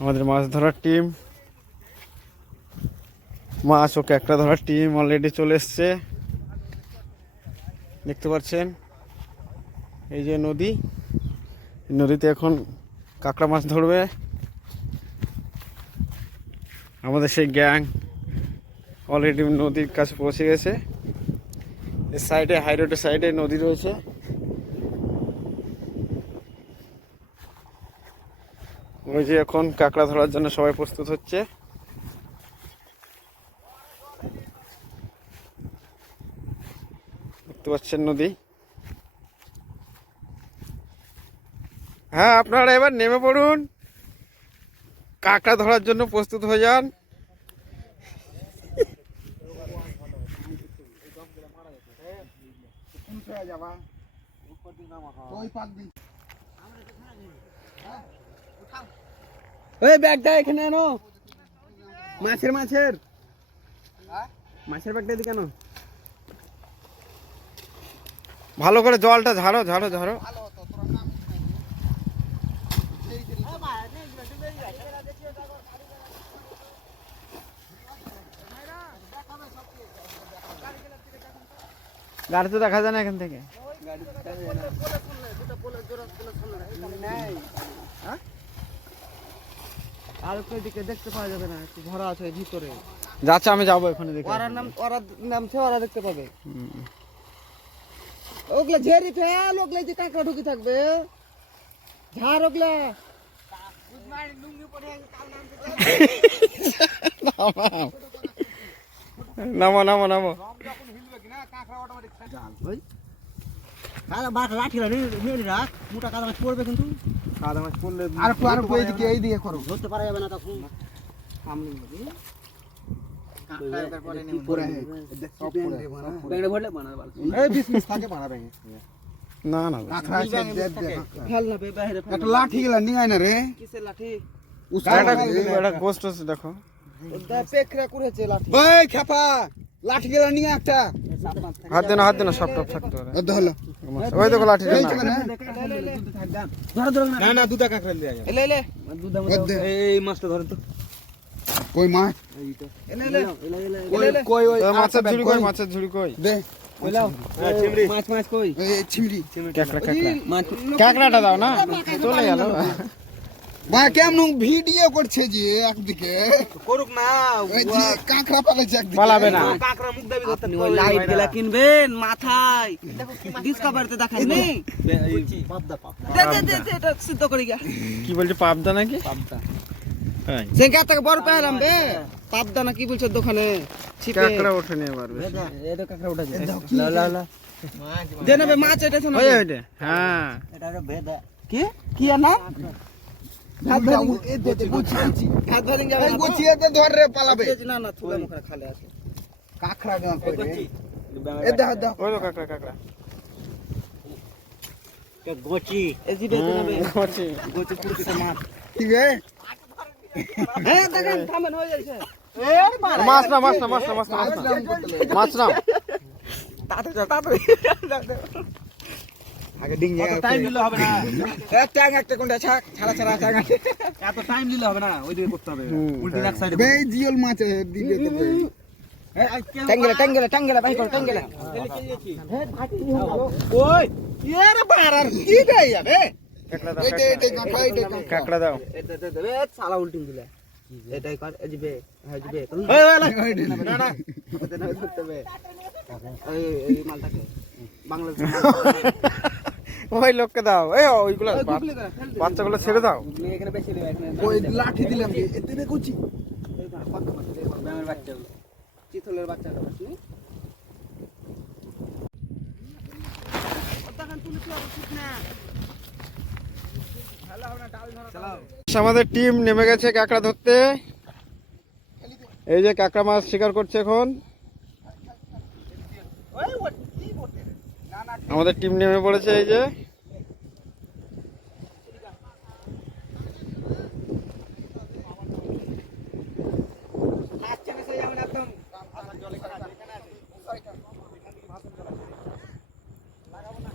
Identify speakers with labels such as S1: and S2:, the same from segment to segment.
S1: আমাদের মাছ ধরার টিম মাছ ও ক্যাকড়া ধরার টিম অলরেডি চলে এসছে। দেখতে পাচ্ছেন? এই যে নদী। নদীতে এখন কাঁকড়া মাছ ধরবে। আমাদের সেই গ্যাং অলরেডি নদীর কাছে পৌঁছে গেছে। সাইডে হাই রোডের সাইডে নদী রয়েছে। ওই যে এখন কাঁকড়া ধরার জন্য সবাই প্রস্তুত হচ্ছে। দেখতে পাচ্ছেন নদী। হ্যাঁ আপনারা এবার নেমে পড়ুন। কাঁকড়া ধরার জন্য প্রস্তুত হয়ে যান।
S2: ওই ব্যাগটা এখানে আনো মাছের মাছের মাছের ব্যাগটা এদিকে আনো
S1: ভালো করে জলটা ঝাড়ো ঝাড়ো ঝাড়ো গাড়ি তো দেখা যায় না এখান থেকে
S2: আর ওই দিকে দেখতে পাওয়া যাবে না একটু ভরা আছে ভিতরে।
S1: যাচ্ছে আমি যাব এখানে দেখে।
S2: ওরা নাম ওরা নামছে ওরা দেখতে পাবে। ওগুলা ঝেড়ি ফেল ওগুলা যে কাঁকড়া ঢুকি থাকবে। ঝাড় ওগুলা।
S1: নামো নামো নামো।
S2: কাদা বাট লাঠি নিয়ে রাখ। মোটা কাদা মাছ পড়বে কিন্তু।
S1: কাদা মাছ পড়লে
S2: আর একটু আর একটু এইদিকে এইদিকে করো। ধরতে পারা যাবে না তখন। সামনে নদী বেঙ্গড়ে ভরলে বানাবে
S1: না না
S2: ফেল না বে বাইরে ফেল
S3: একটা লাঠি গেলা নিয়ে আয় না রে।
S2: লাঠি?
S1: একটা গোস্ট আছে দেখো।
S2: ওটা করেছে লাঠি।
S3: খেপা! লাঠি গেলা নিয়ে একটা।
S1: হাত দেনা হাত দেনা সব টপ থাকতে পারে।
S3: ওই ধরলো
S1: ওই দেখো লাঠি
S3: এই
S1: না।
S3: না দুটা কাঁকড়া দিয়ে
S2: এলে এলে। দুধ এই মাছটা ধরে তো।
S3: কই মাছ কই কই ওই
S1: মাছের ঝুড়ি কই মাছের ঝুড়ি কই?
S3: দে।
S2: মাছ মাছ কই?
S3: চিমড়ি
S2: মাছ
S1: দাও না। চলে গেল।
S3: কেমন ভিডিও করছে যে একদিকে?
S2: করুক না
S3: কাঁকড়া পালাইছে একদিকে।
S1: পালাবে না।
S2: কাকড়া মুখ দাবি করতে ওই লাইটগুলা কিনবেন মাথায়। ডিসকাভারিতে দেখাই নেই দে দে দে দে এটা সিদ্ধ করে গিয়া।
S1: কি বলছে পাবদা নাকি? পাবদা। হ্যাঁ।
S2: সেঙ্গা থেকে বড় পেলাম বে। পাবদা না কি বলছো দোকানে? ছিপে।
S1: ক্যাকড়া ওঠে নিয়ে পারবে
S2: এটা কাকড়া লা লা লা। মাছ এটা শোনা
S1: হ্যাঁ।
S2: কি? কি আর না মাছ হ্যাঁ হয়ে
S1: না মাছ না মাছ না মাছ না মাছ না মাছ না
S2: তাতে যা তাতে।
S3: আগে ডিং জায়গা
S2: টাইম দিলে হবে না
S3: এ ট্যাং একটা কোনটা ছাড়া ছাড়া ছাড়া ট্যাং
S2: এত টাইম দিলে হবে না ওই করতে হবে উল্টি এক সাইডে
S3: বে জিওল মাছ দিবে তো বে
S2: টাঙ্গেলা টাঙ্গেলা টাঙ্গেলা ভাই কর টাঙ্গেলা ওই এর বারার কি দেই যাবে
S1: কাকড়া দাও
S2: সালা উল্টিং দিলে এটাই কর এই জিবে হ্যাঁ জিবে
S3: ওই ওই না
S2: না না ওতে না ধরতে হবে এই এই মালটাকে বাংলাদেশ
S1: ওই লোককে দাও। এই ওইগুলো বাচ্চাগুলো ছেড়ে দাও।
S3: ওই লাঠি দিলাম এতে রে কুচি।
S2: ব্যাঙের চিতলের বাচ্চাটা বুঝলি
S1: আমাদের টিম নেমে গেছে কাঁকড়া ধরতে। এই যে কাঁকড়া মাছ শিকার করছে এখন। আমাদের টিম নেমে পড়েছে এই যে।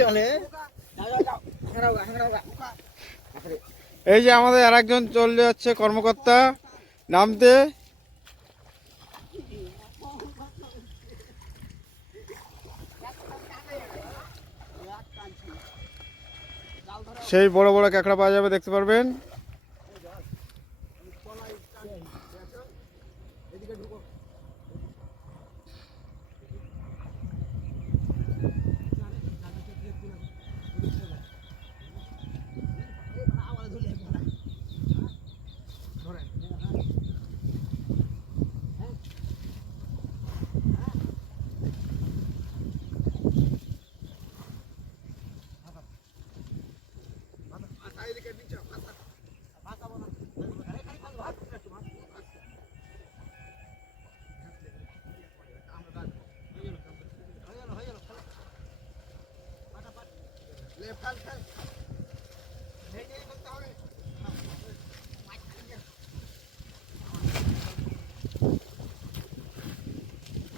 S2: চলে।
S1: এই যে আমাদের আর একজন চলে যাচ্ছে, কর্মকর্তা। নামতে সেই বড় বড় কাঁকড়া পাওয়া যাবে, দেখতে পারবেন।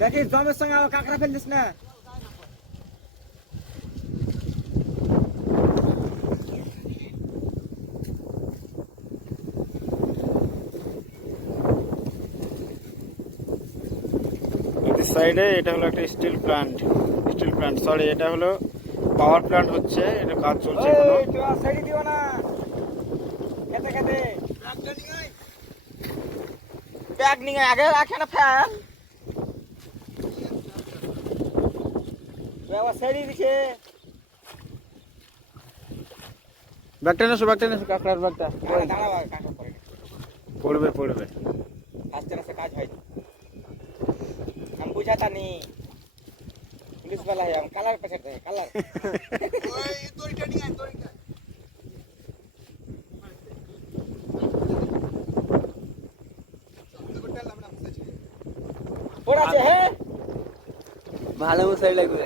S2: দেখিস জমের সঙ্গে আবার কাঁকড়া ফেললিস না?
S1: সাইডে এটা হলো একটা steel plant steel plant sorry এটা হলো পাওয়ার প্ল্যান্ট হচ্ছে এটা কাজ চলছে
S2: দিও না। খেতে খেতে। ব্যাগ নিয়ে আগে রাখে না ফ্যান?
S1: ব্যাগটা নেছো ব্যাগটা নেছো কাঁকড়ার ব্যাগটা
S2: দাঁড়াবা কাকা করে
S1: পড়বে পড়বে
S2: আস্তে আস্তে কাজ হয় हम बुझाता नहीं पुलिस वाला है हम कलर पकड़ते हैं कलर
S3: ওই দড়িটা নিয়ে আয় দড়িটা
S2: थोड़ा से है ভালো মশাই লাগবে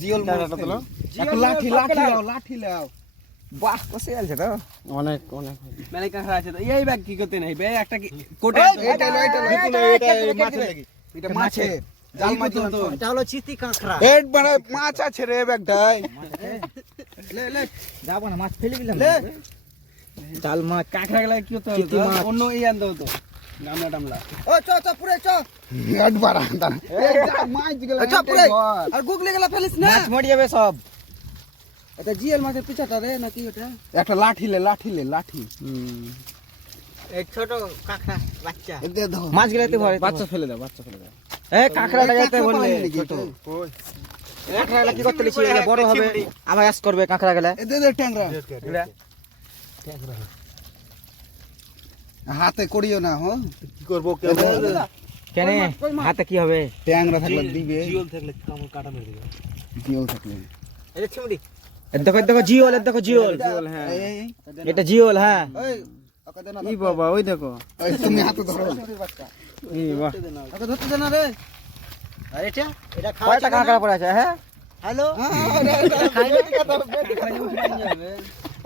S3: জিওল মাছ
S1: তোলো।
S3: একটা লাঠি লাঠি লাও লাঠি লাও
S2: বাহ কষে আছে তো।
S1: অনেক অনেক।
S2: কাকড়া আছে তো। এই ব্যাগ কি করতে নাই? বে একটা কি কোটে
S3: এইটা লয় এটা মাছের লাগি। এটা মাছে জাল মাছ। তো
S2: এটা হলো চিতি কাঁকড়া।
S3: এই বড় মাছ আছে রে ব্যাগটাই
S2: লে লে যাব না মাছ ফেলে দিলাম। জাল মাছ কাঁকড়া গেলে কি হতো? অন্য এই আনতে হতো। গামলা টামলা ও চ চ পুরে চ।
S3: এক বাড়া দাঁড়া। এই যা মাছ গেল
S2: চ পুরে। আর গুগলি গেলা ফেলিস না। মাছ মরি যাবে সব। এটা জিএল মাছের পিছাটা রে নাকি ওটা?
S3: একটা লাঠি লে লাঠি লে লাঠি।
S2: এই ছোট কাঁকড়া বাচ্চা।
S3: দে দাও
S2: মাছ ভরে
S1: বাচ্চা ফেলে দাও বাচ্চা ফেলে দাও।
S2: এ কাঁকড়া বললে
S3: ছোট।
S2: কাঁকড়া গেলা কি করতে লিছি বড় হবে। আবার আস করবে কাঁকড়া গেলা।
S3: এ দে দে ট্যাংরা। হাতে করিও না হো কি করব
S2: কেন? হাতে কি হবে?
S3: ট্যাংরা থাকলে দিবে।
S2: জিওল থাকলে কাটা মেরে দিবে।
S3: জিওল থাকলে।
S2: এটা চিমড়ি দেখো দেখো জিওল এর দেখো জিওল।
S1: জিওল হ্যাঁ।
S3: এই, এই,
S2: এটা জিওল হ্যাঁ।
S1: ই বাবা ওই দেখো।
S3: এই, তুমি হাতে ধরো।
S1: ই বাহ।
S2: ওকে। ধরতে দে না রে। আর এটা? এটা খাওয়া কয়টা কাঁকড়া পড়ে আছে হ্যাঁ? হ্যালো?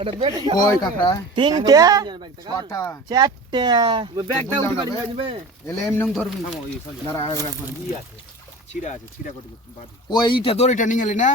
S3: কই কাকা?
S2: তিনটে?
S3: ছটা।
S2: চারটে।
S3: ব্যাগটা উঠে এলে এমনি ধরবি। দাঁড়া আরেকবার
S4: ছিড়া আছে ছিড়া কত বাদ।
S3: দড়িটা নিয়ে গেলি না?